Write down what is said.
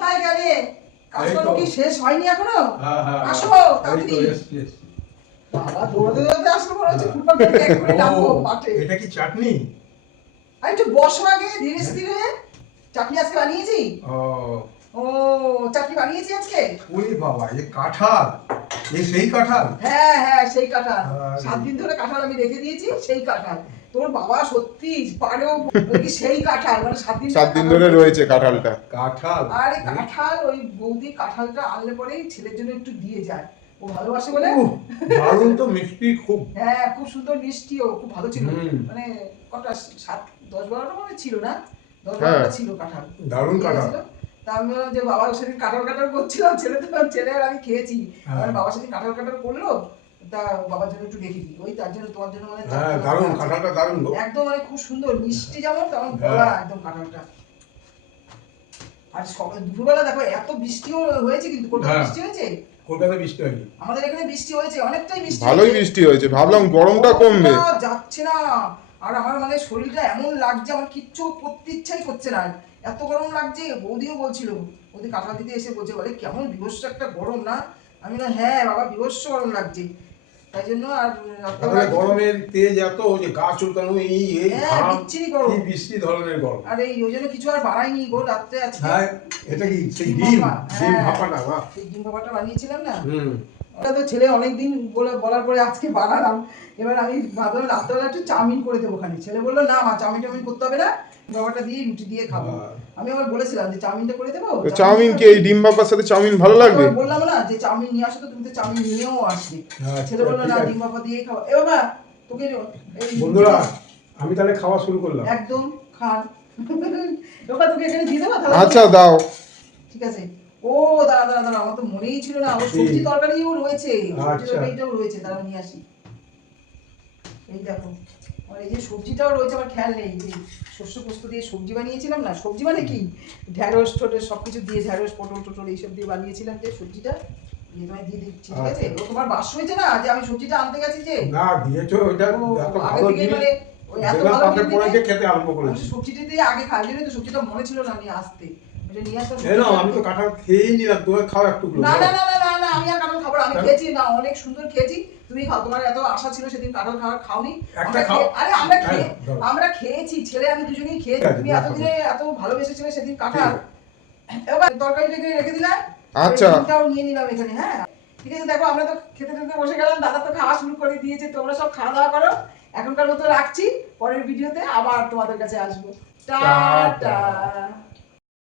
কোথায় গেলে? কাজকর্ম কি শেষ হয়নি এখনো? আসো তাড়াতাড়ি। বাবা দৌড়াতে দৌড়াতে আসলো মনে হচ্ছে ফুটপাত থেকে এক করে ডাকবো মাঠে। এটা কি চাটনি? আর একটু বসো আগে ধীরে স্থিরে। চাটনি আজকে বানিয়েছি। ও চাটনি বানিয়েছি আজকে। ওরে বাবা, এই কাঁঠাল, এই সেই কাঁঠাল? হ্যাঁ হ্যাঁ সেই কাঁঠাল। 7 দিন ধরে কাঁঠাল আমি রেখে দিয়েছি, সেই কাঁঠাল। তোর বাবা সত্যি পারেও কি সেই কাঁঠাল, মানে 7 দিন ধরে রয়েছে কাঁঠালটা। কাঁঠাল? আরে কাঁঠাল ওই বৌদি কাঁঠালটা আনলে পরেই ছেলের জন্য একটু দিয়ে যায়, ও ভালোবাসে বলে। দারুণ তো মিষ্টি খুব। হ্যাঁ খুব সুন্দর মিষ্টি, ও খুব ভালো ছিল। মানে কটা 7-10-12টা মনে ছিল না, 10-12টা ছিল কাঁঠাল। দারুণ কাঁঠাল। তা আমি বললাম যে বাবা সেদিন কাঁঠাল কাঁঠাল করছিলাম, ছেলে আর আমি খেয়েছি। আমার বাবা সেদিন কাঁঠাল কাঁঠাল করলো, তা বাবার জন্য একটু রেখে দিই, ওই তার জন্য তোমার জন্য মানে। হ্যাঁ দারুণ কাঁঠালটা, দারুণ গো। একদম মানে খুব সুন্দর মিষ্টি, যেমন তেমন গলা একদম কাঁঠালটা। আর সকাল দুপুরবেলা দেখো এত বৃষ্টিও হয়েছে, কিন্তু কলকাতা বৃষ্টি হয়েছে? কলকাতা বৃষ্টি হয়নি, আমাদের এখানে বৃষ্টি হয়েছে, অনেকটাই বৃষ্টি। ভালোই বৃষ্টি হয়েছে, ভাবলাম গরমটা কমবে। যাচ্ছে না। আর আমার মানে শরীরটা এমন লাগছে, আমার কিচ্ছু করতে ইচ্ছাই করছে না, এত গরম লাগছে। বৌদিও বলছিল, বৌদি কাঁঠাল দিতে এসে বলছে, বলে কেমন বিভৎস একটা গরম না। আমি না হ্যাঁ বাবা বিভৎস গরম লাগছে, তাই জন্য আর গরমের তেজ এত যে গা চুলকানো, এই বিচ্ছিরি গরম, বৃষ্টি ধরনের গরম। আর এই ওই জন্য কিছু আর বানাইনি গো রাত্রে আজকে। হ্যাঁ এটা কি সেই ডিম ভাপাটা? বাহ, সেই ডিম ভাপাটা বানিয়েছিলাম না। ওটা তো ছেলে অনেকদিন বলার পরে আজকে বানালাম। এবার আমি ভাবলাম রাত্রেবেলা একটু চাউমিন করে দেবো খানি, ছেলে বললো না মা চাউমিন টাউমিন করতে হবে না, বাবাটা দিয়ে রুটি দিয়ে খাবো। আমি আবার বলেছিলাম যে চাউমিনটা করে দেবো। চাউমিন কি এই ডিম ভাপার সাথে চাউমিন ভালো লাগবে? বললাম না যে চাউমিন নিয়ে আসো, তো তুমি তো চাউমিন নিয়েও আসবে। ছেলে বললো না ডিম ভাপা দিয়ে খাবো। এ বাবা তোকে বন্ধুরা আমি তাহলে খাওয়া শুরু করলাম। একদম খান। বাবা তোকে এখানে দিয়ে দেবো তাহলে? আচ্ছা দাও। ঠিক আছে। ও দাঁড়া দাঁড়া দাঁড়া, আমার তো মনেই ছিল না, ওর সবজি তরকারিও রয়েছে, সবজি তরকারিটাও রয়েছে, তারা নিয়ে আসি। এই দেখো আর এই যে সবজিটাও রয়েছে, আমার খেয়াল নেই যে শস্য পোস্ত দিয়ে সবজি বানিয়েছিলাম না, সবজি মানে কি ঢ্যাঁড়স টোটস সবকিছু দিয়ে, ঢ্যাঁড়স পটল টটল এইসব দিয়ে বানিয়েছিলাম, যে সবজিটা দিয়ে তোমায় দিয়ে দিচ্ছি। ঠিক আছে? ও তোমার বাস হয়েছে না যে আমি সবজিটা আনতে গেছি, যে না দিয়েছো ওইটা এত আগে ভালো থেকে জিনিস, মানে ওই এত ভালো পাতে পড়েছে খেতে আরম্ভ করেছি। সবজিটা দিয়ে আগে খাই, জন্য তো সবজিটা মনে ছিল না নিয়ে আসতে, এটা নিয়ে আসতে। এই নাও, আমি তো কাঁঠাল খেয়েই নিলাম, তুমি খাও একটু। না না না না না আমি আর কাঁঠাল খাবো না, আমি খেয়েছি না, অনেক সুন্দর খেয়েছি। তুমি খাও, তোমার এত আশা ছিল সেদিন কাঁঠাল খাওনি। আরে আমরা খেয়েছি, ছেলে আমি দুজনেই খেয়েছি। তুমি এতদিনে এত ভালোবেসেছিলে সেদিন কাঁঠাল, এবার তরকারিটাকে রেখে দিলাম। আচ্ছা ডিমটাও নিয়ে নিলাম এখানে। হ্যাঁ ঠিক আছে, দেখো আমরা তো খেতে খেতে বসে গেলাম, দাদা তো খাওয়া শুরু করে দিয়েছে, তোমরা সব খাওয়া দাওয়া করো। এখনকার মতো রাখছি, পরের ভিডিওতে আবার তোমাদের কাছে আসবো। টাটা।